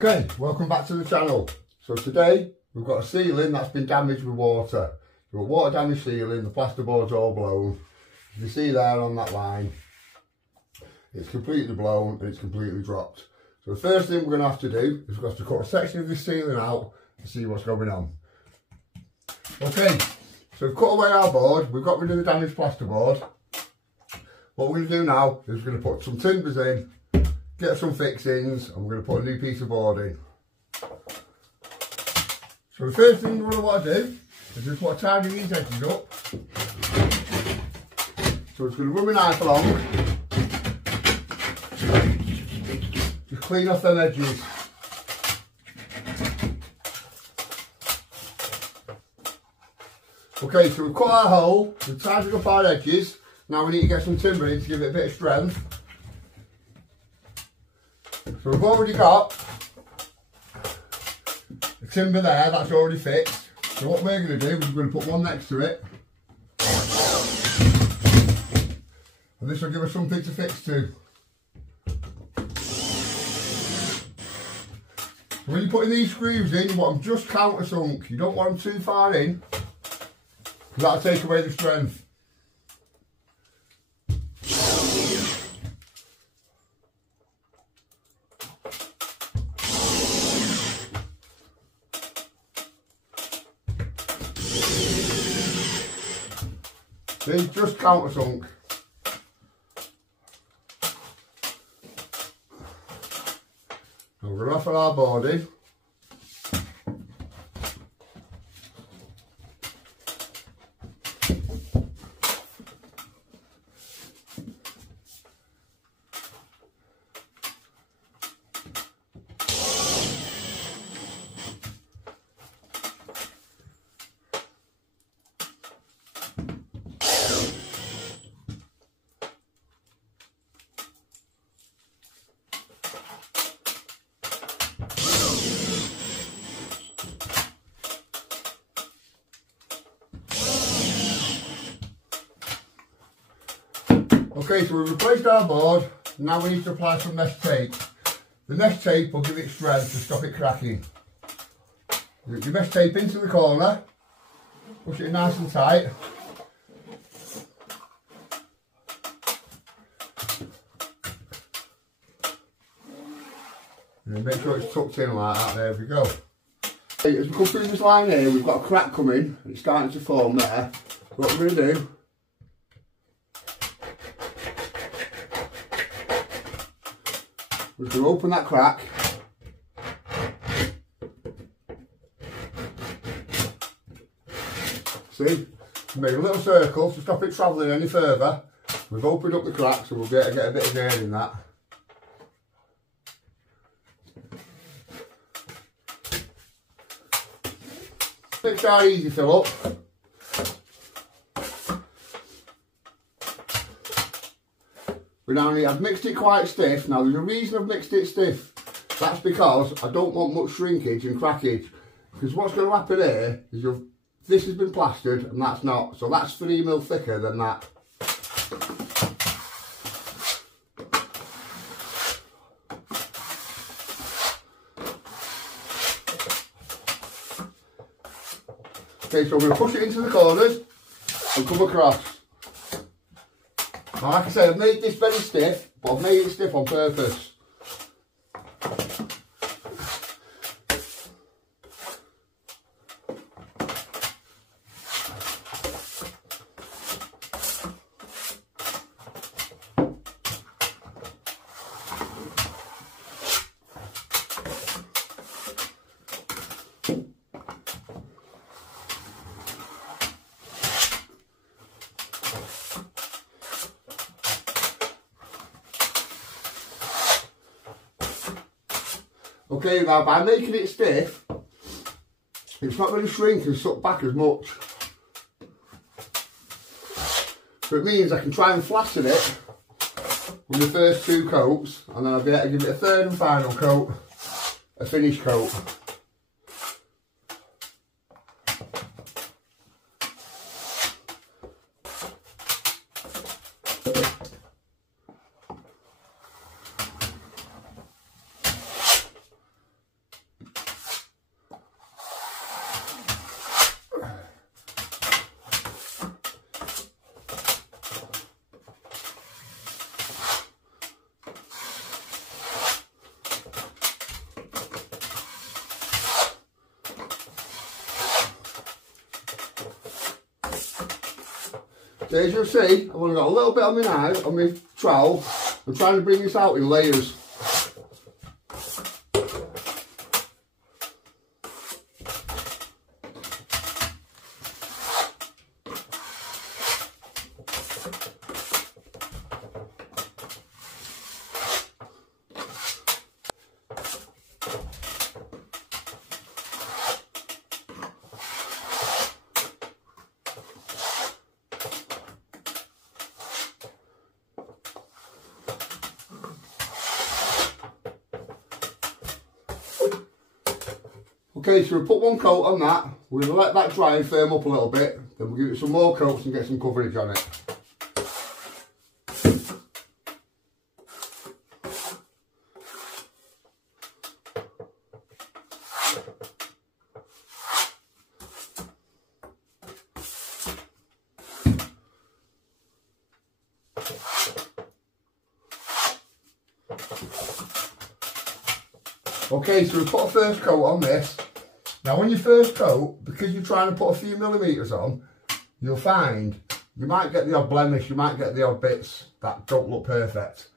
Okay, welcome back to the channel. So today we've got a ceiling that's been damaged with water. So a water damaged ceiling, the plasterboard's all blown. You can see there on that line, it's completely blown and it's completely dropped. So the first thing we're going to have to do is we've got to cut a section of this ceiling out to see what's going on. Okay, so we've cut away our board, we've got rid of the damaged plasterboard. What we're going to do now is we're going to put some timbers in, get some fixings, and we're going to put a new piece of board in. So the first thing we're going to want to do is just want to tidy these edges up. So it's going to run my knife along, just clean off them edges. Okay, so we've cut our hole, we've tidied up our edges. Now we need to get some timber in to give it a bit of strength. So we've already got the timber there, that's already fixed. So what we're going to do is we're going to put one next to it. And this will give us something to fix to. So when you're putting these screws in, you want them just countersunk. You don't want them too far in, because that'll take away the strength. See, just countersunk. Now we're going to offer our board in. Okay, so we've replaced our board, now we need to apply some mesh tape. The mesh tape will give it strength to stop it cracking. You put your mesh tape into the corner, push it in nice and tight. And then make sure it's tucked in like that, there we go. Okay, as we come through this line here, we've got a crack coming, and it's starting to form there. So what we're going to do, we're going to open that crack. See, we made a little circle to stop it travelling any further. We've opened up the crack so we'll be able to get a bit of air in that. Fix our easifill up. I've mixed it quite stiff. Now there's a reason I've mixed it stiff. That's because I don't want much shrinkage and crackage. Because what's going to happen here is this has been plastered and that's not. So that's 3mm thicker than that. Okay, so I'm going to push it into the corners and come across. Now, like I said, I've made this very stiff, but I've made it stiff on purpose. Okay, now by making it stiff, it's not going to shrink and suck back as much. So it means I can try and flatten it with the first 2 coats, and then I'll be able to give it a third and final coat, a finish coat. So as you'll see, I've only got a little bit on my knife, on my trowel. I'm trying to bring this out in layers. Okay, so we'll put one coat on that, we're going to let that dry and firm up a little bit, then we'll give it some more coats and get some coverage on it. Okay, so we'll put a first coat on this. Now on your first coat, because you're trying to put a few millimetres on, you'll find you might get the odd blemish, you might get the odd bits that don't look perfect.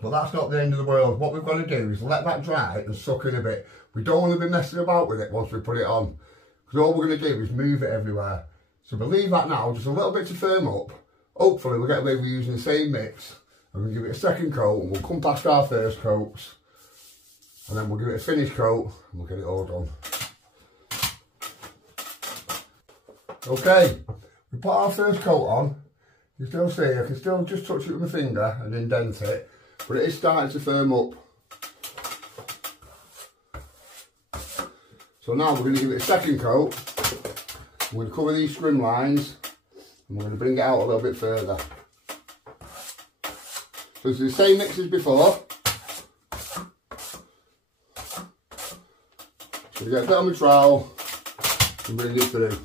But that's not the end of the world. What we've got to do is let that dry and suck in a bit. We don't want to be messing about with it once we put it on, because all we're going to do is move it everywhere. So we'll leave that now, just a little bit to firm up. Hopefully we'll get away with using the same mix, and we'll give it a second coat, and we'll come past our first coats, and then we'll give it a finish coat, and we'll get it all done. Okay, we put our first coat on. You still see, I can still just touch it with my finger and indent it, but it is starting to firm up. So now we're going to give it a second coat. We're going to cover these scrim lines, and we're going to bring it out a little bit further. So it's the same mix as before. So we get a bit on the trowel and bring it through.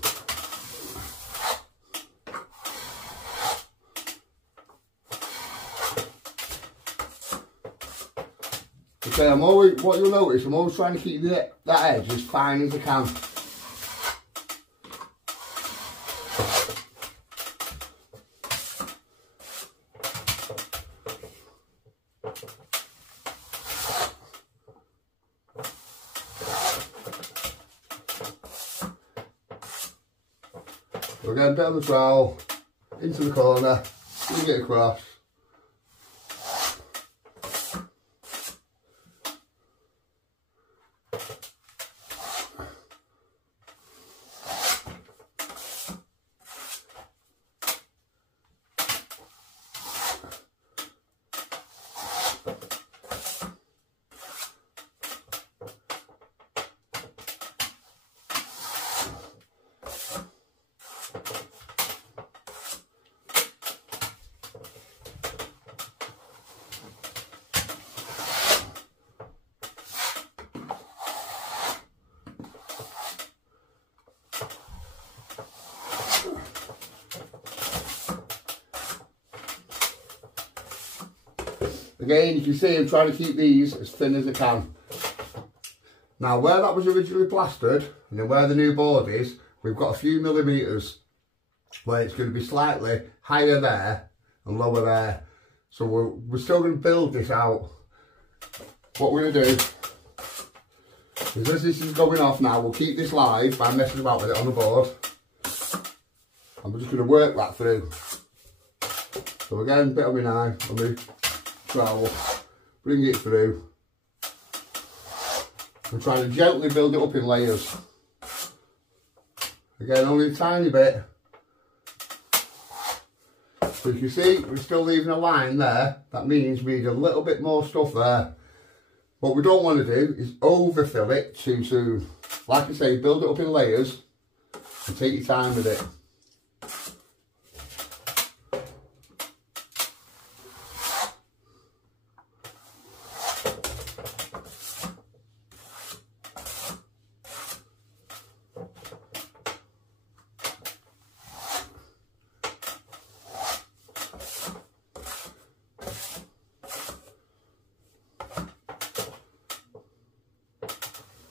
Okay, what you'll notice, I'm always trying to keep that edge as fine as I can. We'll get a bit on the trowel, into the corner, bring it across. Again, you can see I'm trying to keep these as thin as I can. Now where that was originally plastered, and then where the new board is, we've got a few millimetres where it's going to be slightly higher there and lower there. So we're still going to build this out. What we're going to do is, as this is going off now, we'll keep this live by messing about with it on the board. And we're just going to work that through. So again, bit on my knife, on my trowel, bring it through. I'm trying to gently build it up in layers. Again, only a tiny bit. So you can see, we're still leaving a line there. That means we need a little bit more stuff there. What we don't want to do is overfill it too soon. Like I say, build it up in layers and take your time with it.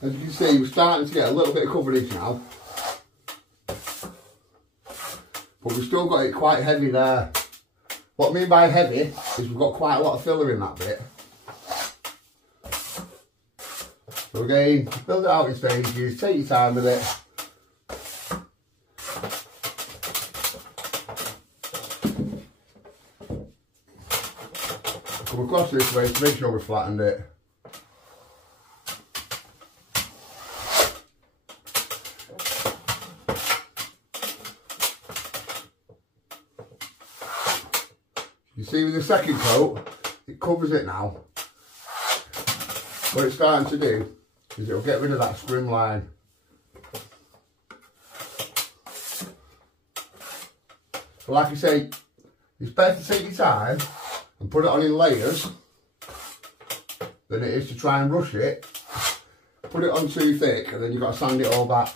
As you can see, we're starting to get a little bit of coverage now. but we've still got it quite heavy there. What I mean by heavy is we've got quite a lot of filler in that bit. So again, build it out in stages, take your time with it. Come across this way to make sure we flattened it. You see with the second coat, it covers it now. What it's starting to do is it'll get rid of that scrim line. But like I say, it's better to take your time and put it on in layers than it is to try and rush it. Put it on too thick and then you've got to sand it all back.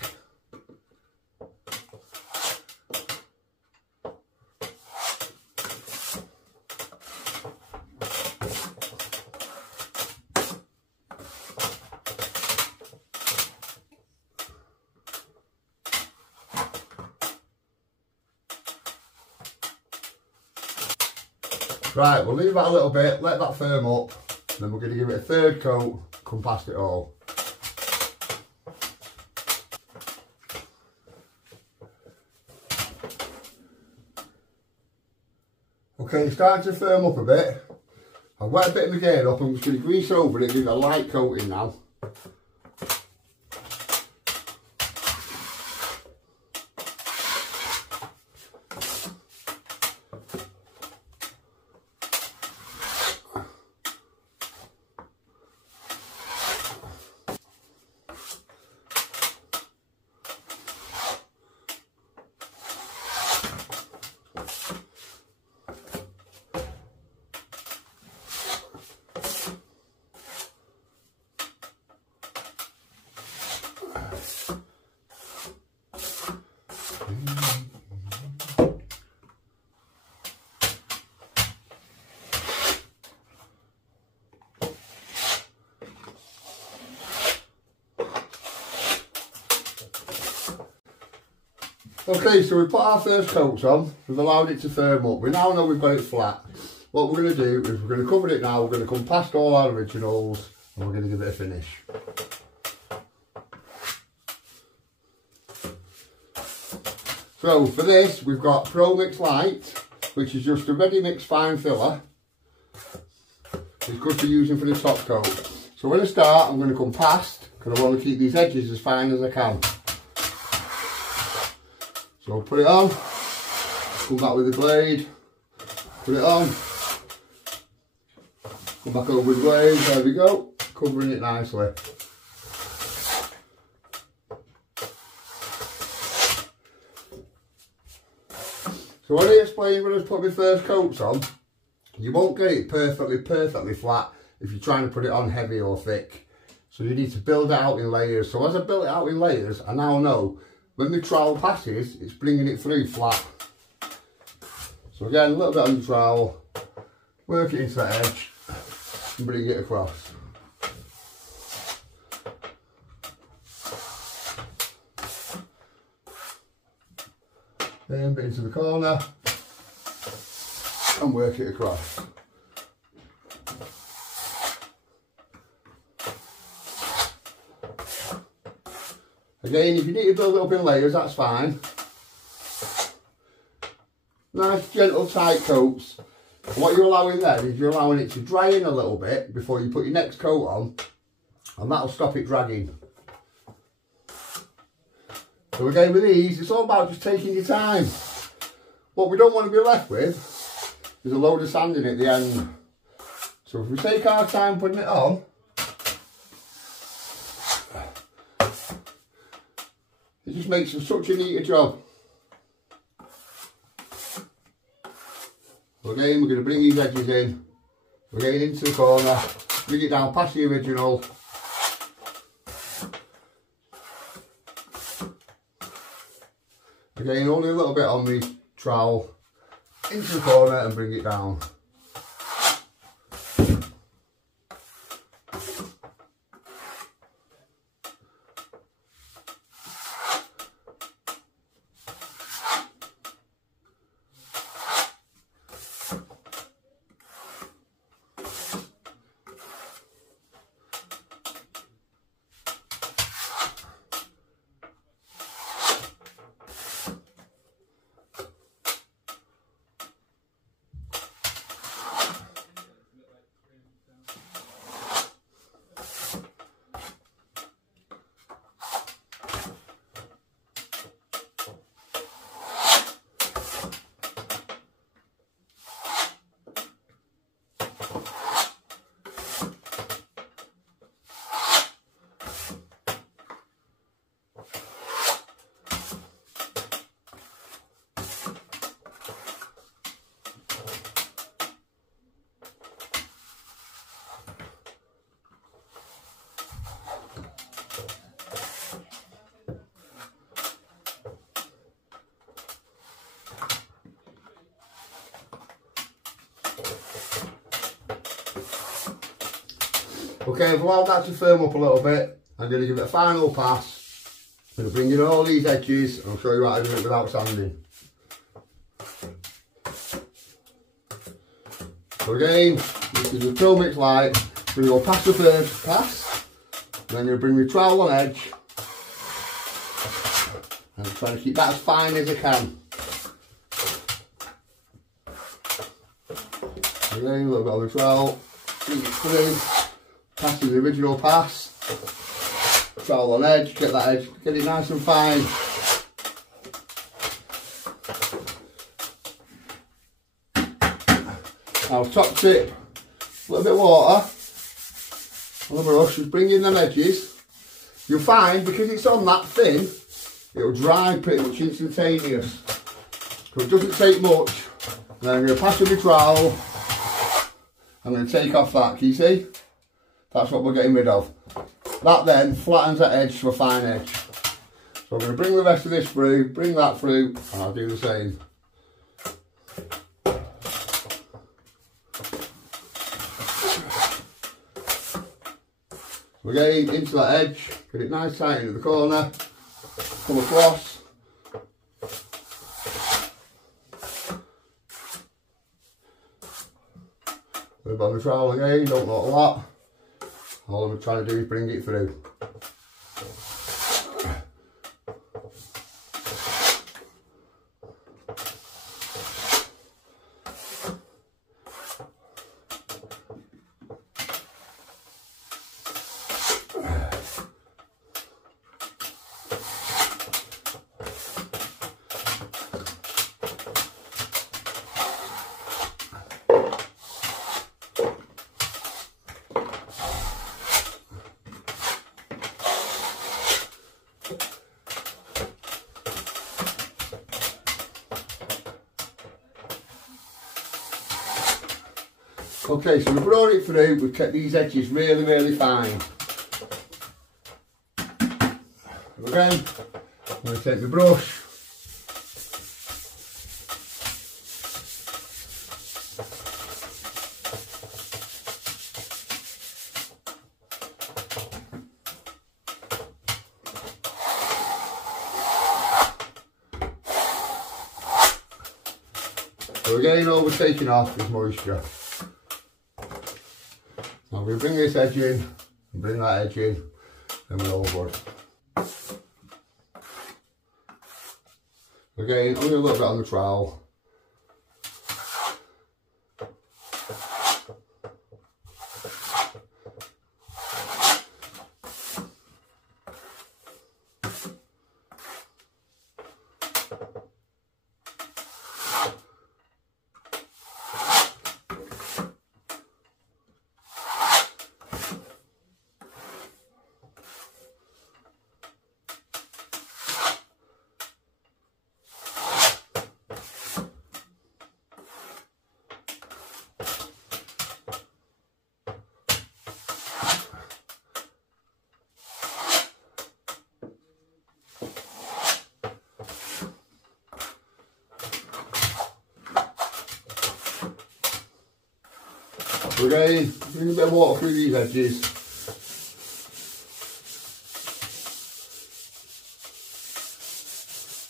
Right, we'll leave that a little bit, let that firm up, and then we're going to give it a third coat, come past it all. Okay, it's starting to firm up a bit. I've wet a bit of my gear up, I'm just going to grease over it and give it a light coating now. Okay, so we put our first coats on, we've allowed it to firm up. We now know we've got it flat. What we're going to do is we're going to cover it now, we're going to come past all our originals and we're going to give it a finish. So for this we've got Promix Lite, which is just a ready mix fine filler. It's good for using for the top coat. So when I start I'm going to come past because I want to keep these edges as fine as I can. So I'll put it on, come back with the blade, put it on, come back over with the blade, there we go, covering it nicely. So when I explain when I put my first coats on, you won't get it perfectly flat if you're trying to put it on heavy or thick. So you need to build it out in layers. So as I build it out in layers, I now know when the trowel passes, it's bringing it through flat. So again, a little bit on the trowel, work it into that edge and bring it across. Then bit into the corner and work it across. Again, if you need to build it up in layers, that's fine. Nice, gentle, tight coats. And what you're allowing then is you're allowing it to dry in a little bit before you put your next coat on, and that'll stop it dragging. So again, with these, it's all about just taking your time. What we don't want to be left with is a load of sanding at the end. So if we take our time putting it on, it just makes such a neater job. So again, we're going to bring these edges in. We're getting into the corner, bring it down past the original. Again, only a little bit on the trowel, into the corner and bring it down. Okay, I've allowed that to firm up a little bit. I'm going to give it a final pass. I'm going to bring in all these edges and I'll show you how to do it without sanding. So again, this is the promix lite. I'm going to go past the first pass. Then I'm going to bring the trowel on edge. And I'm trying to keep that as fine as I can. Again, a little bit on the trowel. Bring it through. Passing the original pass. Trowel on edge, get that edge, get it nice and fine. Now top tip, a little bit of water on the brush, just bring in them edges. You'll find, because it's on that thin, it'll dry pretty much instantaneous. So it doesn't take much. And then I'm going to pass with my trowel. I'm going to take off that, can you see? That's what we're getting rid of. That then flattens that edge to a fine edge. So I'm going to bring the rest of this through, bring that through, and I'll do the same. So again, into that edge, get it nice tight into the corner, come across. A bit on the trowel again, don't want a lot. All I'm trying to do is bring it through. Okay, so we've brought it through, we've kept these edges really, really fine. Again, I'm going to take the brush. So again, all we're taking off is moisture. Now we bring this edge in, and bring that edge in, and we're all good. Again, only a little bit on the trowel. Again, bring a bit of water through these edges.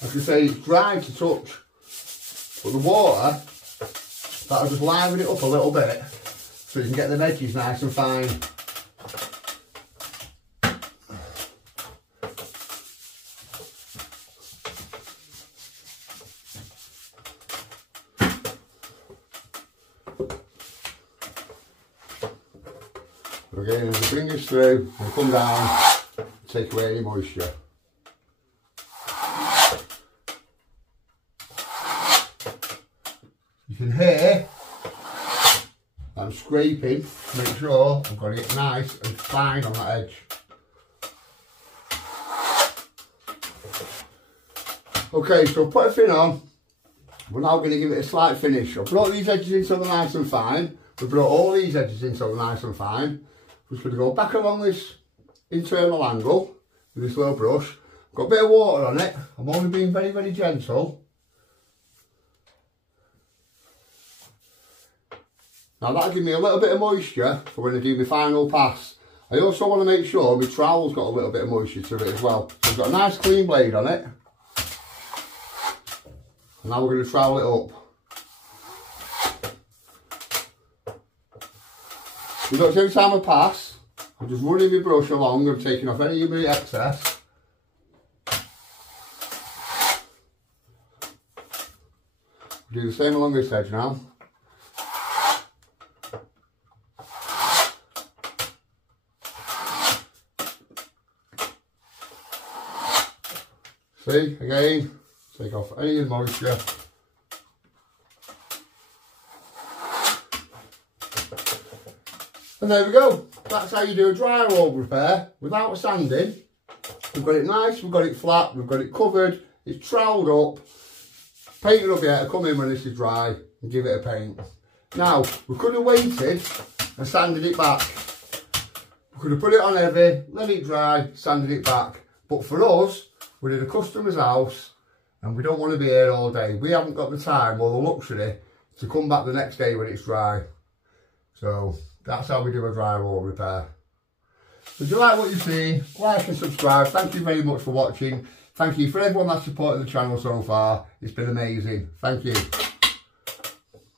Like I say, it's dry to touch, but the water, that'll just liven it up a little bit so you can get the edges nice and fine. Again, as we bring this through, we'll come down, take away any moisture. You can hear I'm scraping to make sure I've got it nice and fine on that edge. Okay, so put a fin on. We're now going to give it a slight finish. I've brought these edges in so they're nice and fine. We've brought all these edges in so they're nice and fine. I'm just going to go back along this internal angle with this little brush. Got a bit of water on it. I'm only being very, very gentle. Now that'll give me a little bit of moisture for when I do my final pass. I also want to make sure my trowel's got a little bit of moisture to it as well. So I've got a nice clean blade on it. And now we're going to trowel it up. Because every time I pass, I'm just running my brush along and taking off any of my excess. Do the same along this edge now. See, again, take off any moisture. And there we go. That's how you do a drywall repair without sanding. We've got it nice, we've got it flat, we've got it covered, it's troweled up. Painted up yet, I'll come in when this is dry and give it a paint. Now, we could have waited and sanded it back. We could have put it on heavy, let it dry, sanded it back. But for us, we're in a customer's house and we don't want to be here all day. We haven't got the time or the luxury to come back the next day when it's dry. So, that's how we do a drywall repair. So if you like what you see, like and subscribe. Thank you very much for watching. Thank you for everyone that's supported the channel so far. It's been amazing. Thank you.